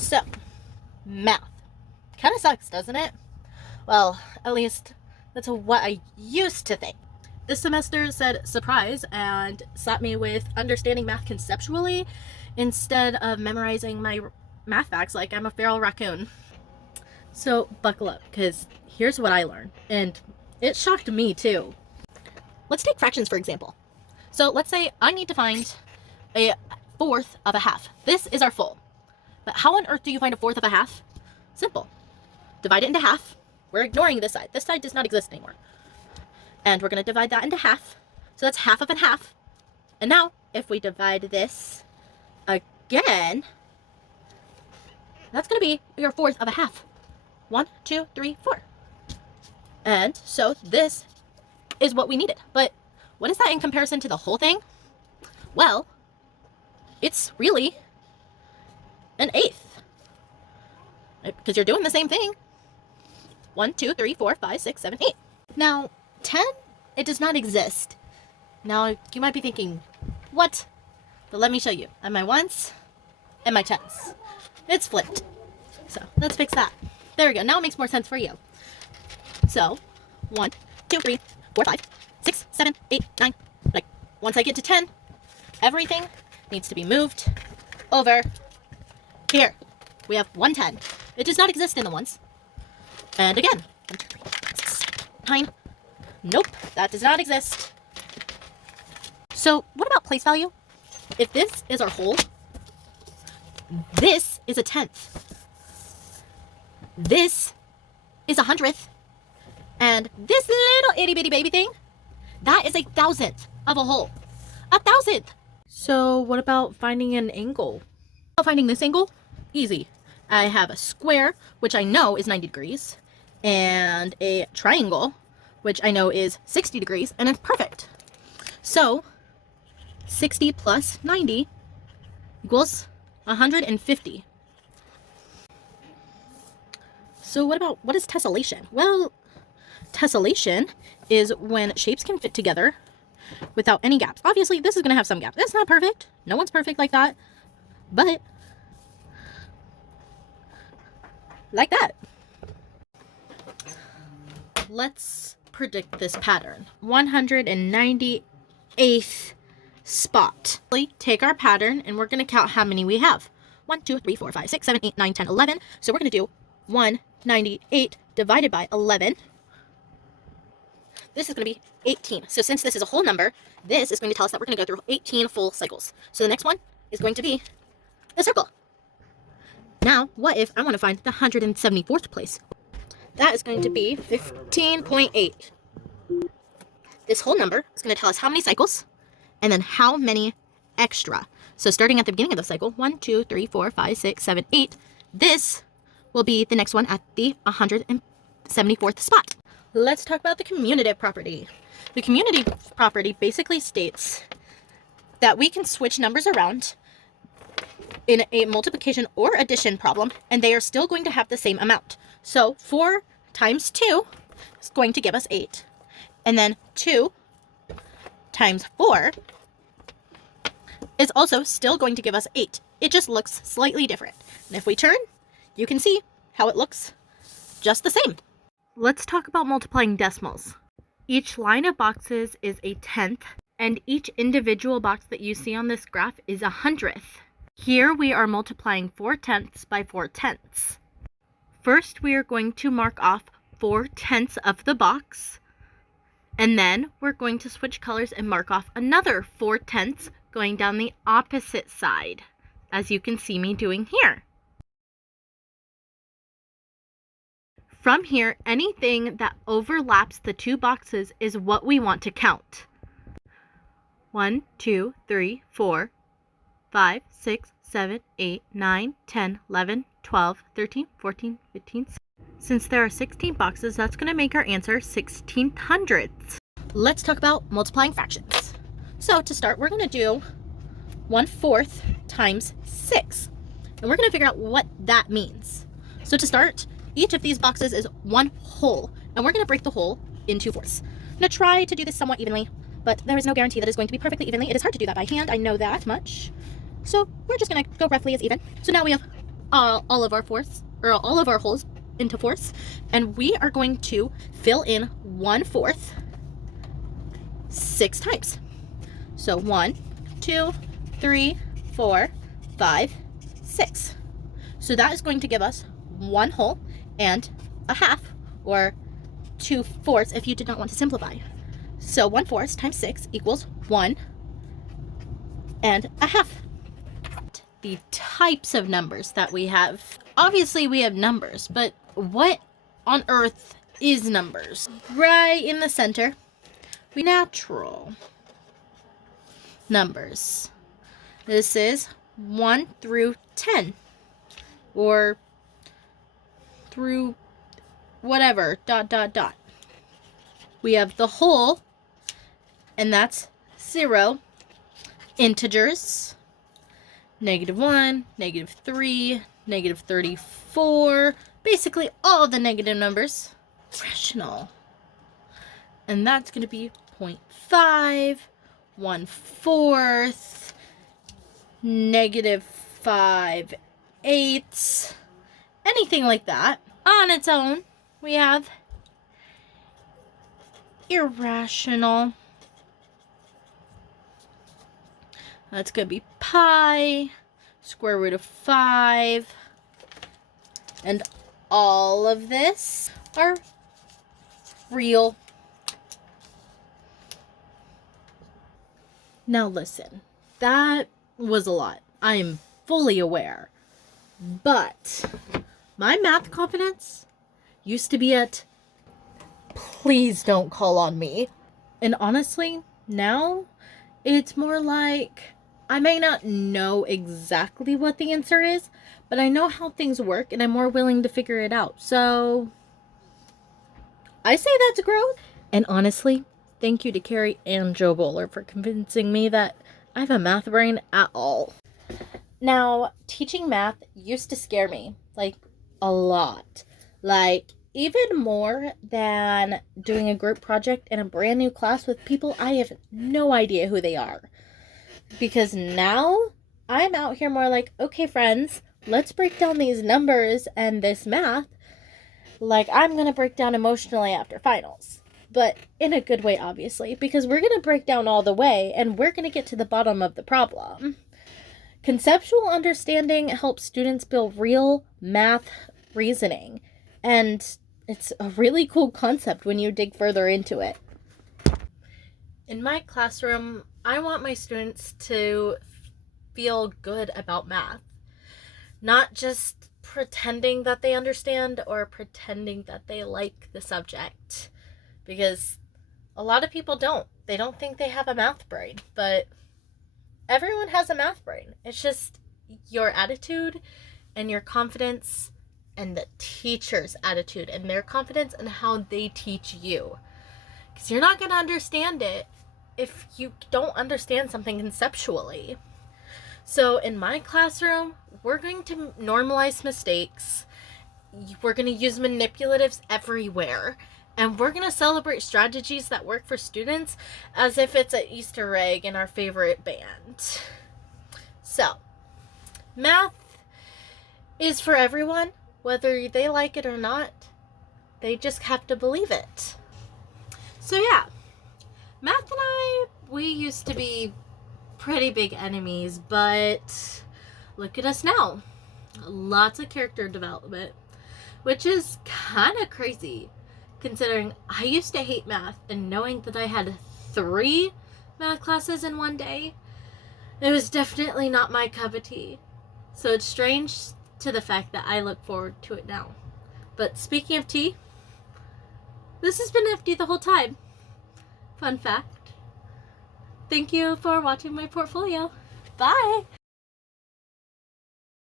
So, math. Kind of sucks, doesn't it? Well, at least that's what I used to think. This semester said surprise and slapped me with understanding math conceptually instead of memorizing my math facts like I'm a feral raccoon. So buckle up, because here's what I learned, and it shocked me too. Let's take fractions for example. So let's say I need to find a fourth of a half. This is our full. But how on earth do you find a fourth of a half? Simple. Divide it into half. We're ignoring this side. This side does not exist anymore. And we're going to divide that into half. So that's half of a half. And now, if we divide this again, that's going to be your fourth of a half. 1, 2, 3, 4. And so this is what we needed. But what is that in comparison to the whole thing? Well, it's really an eighth. Because you're doing the same thing. 1, 2, 3, 4, 5, 6, 7, 8. Now, 10, it does not exist. Now, you might be thinking, what? But let me show you. I have my ones and my tens. It's flipped. So, let's fix that. There we go. Now it makes more sense for you. So, 1, 2, 3, 4, 5, 6, 7, 8, 9. Like, once I get to 10, everything needs to be moved over here. We have 110. It does not exist in the ones. And again, 1, 2, 3, 4, 5, 6, 7, 8, 9. Nope, that does not exist. So, what about place value? If this is our whole, this is a tenth. This is a hundredth. And this little itty bitty baby thing, that is a thousandth of a whole. A thousandth. So what about finding an angle? Finding this angle? Easy. I have a square, which I know is 90 degrees, and a triangle, which I know is 60 degrees, and it's perfect. So 60 plus 90 equals 150. So what is tessellation? Well, tessellation is when shapes can fit together without any gaps. Obviously, this is going to have some gaps. It's not perfect. No one's perfect like that. But like that. Let's predict this pattern. 198th spot. Take our pattern and we're going to count how many we have. 1, 2, 3, 4, 5, 6, 7, 8, 9, 10, 11. So we're going to do 198 divided by 11. This is going to be 18. So since this is a whole number, this is going to tell us that we're going to go through 18 full cycles. So the next one is going to be a circle. Now, what if I want to find the 174th place? That is going to be 15.8. This whole number is going to tell us how many cycles and then how many extra. So starting at the beginning of the cycle, 1, 2, 3, 4, 5, 6, 7, 8. This will be the next one at the 174th spot. Let's talk about the commutative property. The commutative property basically states that we can switch numbers around in a multiplication or addition problem, and they are still going to have the same amount. So 4 times 2 is going to give us 8. And then 2 times 4 is also still going to give us 8. It just looks slightly different. And if we turn, you can see how it looks just the same. Let's talk about multiplying decimals. Each line of boxes is a tenth, and each individual box that you see on this graph is 100th. Here we are multiplying 4 tenths by 4 tenths. First, we are going to mark off 4 tenths of the box, and then we're going to switch colors and mark off another 4 tenths going down the opposite side, as you can see me doing here. From here, anything that overlaps the two boxes is what we want to count. 1, 2, 3, 4, 5, 6, 7, 8, 9, 10, 11, 12, 13, 14, 15. Since there are 16 boxes, that's going to make our answer 1600ths. Let's talk about multiplying fractions. So to start, we're going to do 1/4 times 6. And we're going to figure out what that means. So to start, each of these boxes is one whole, and we're going to break the whole into 4ths. I'm going to try to do this somewhat evenly, but there is no guarantee that it's going to be perfectly evenly. It is hard to do that by hand, I know that much. So we're just going to go roughly as even. So now we have all of our fourths, or all of our wholes into fourths, and we are going to fill in 1/4 6 times. So 1, 2, 3, 4, 5, 6. So that is going to give us 1 whole and a half, or 2/4 if you did not want to simplify. So 1/4 times 6 equals 1 and a half. The types of numbers that we have. Obviously we have numbers, but what on earth is numbers? Right in the center, we natural numbers. This is 1 through 10, or through whatever, ... We have the whole, and that's 0. Integers, -1, -3, -34, basically all the negative numbers. Rational, and that's going to be 0.5, 1/4, -5/8, anything like that. On its own, we have irrational. That's going to be pi, square root of 5, and all of this are real. Now listen, that was a lot. I am fully aware. But my math confidence used to be at, please don't call on me. And honestly, now it's more like, I may not know exactly what the answer is, but I know how things work and I'm more willing to figure it out. So I say that's growth. And honestly, thank you to Kerry and Joe Bowler for convincing me that I have a math brain at all. Now, teaching math used to scare me, like, a lot. Like, even more than doing a group project in a brand new class with people I have no idea who they are. Because now, I'm out here more like, okay, friends, let's break down these numbers and this math like I'm going to break down emotionally after finals. But in a good way, obviously, because we're going to break down all the way and we're going to get to the bottom of the problem. Conceptual understanding helps students build real math reasoning, and it's a really cool concept when you dig further into it. In my classroom, I want my students to feel good about math, not just pretending that they understand or pretending that they like the subject, because a lot of people don't. They don't think they have a math brain, but everyone has a math brain. It's just your attitude and your confidence and the teacher's attitude and their confidence and how they teach you. Because you're not going to understand it if you don't understand something conceptually. So in my classroom, we're going to normalize mistakes. We're going to use manipulatives everywhere. And we're going to celebrate strategies that work for students as if it's an Easter egg in our favorite band. So, math is for everyone, whether they like it or not. They just have to believe it. So yeah, math and I, we used to be pretty big enemies, but look at us now. Lots of character development, which is kind of crazy. Considering I used to hate math, and knowing that I had 3 math classes in one day, it was definitely not my cup of tea. So it's strange to the fact that I look forward to it now. But speaking of tea, this has been empty the whole time. Fun fact. Thank you for watching my portfolio. Bye!